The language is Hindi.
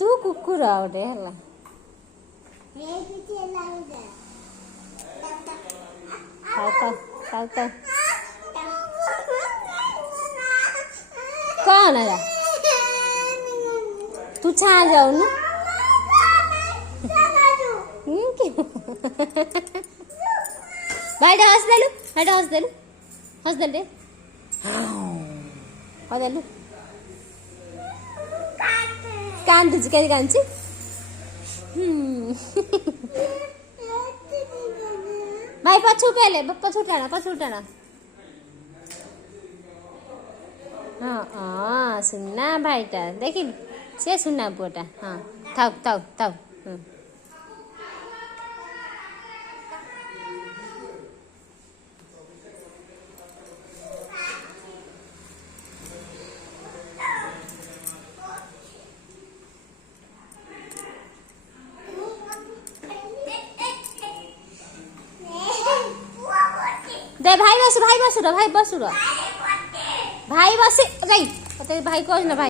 ତୁ କୁକୁର ଗୋଟେ ହେଲା। कौन है तू छा जाऊनु भाई हंस देलु हंस देलु हंस देलु हदेलु कांदुची कदी कांची भाई पछू पहले पछू उठाना हाँ हाँ सुनना भाईटा देखी से सुनना पुअटा हाँ थाउ थाउ थाउ दे भाई बस भाई बस भाई बस भाई बस भाई भाई कह ना भाई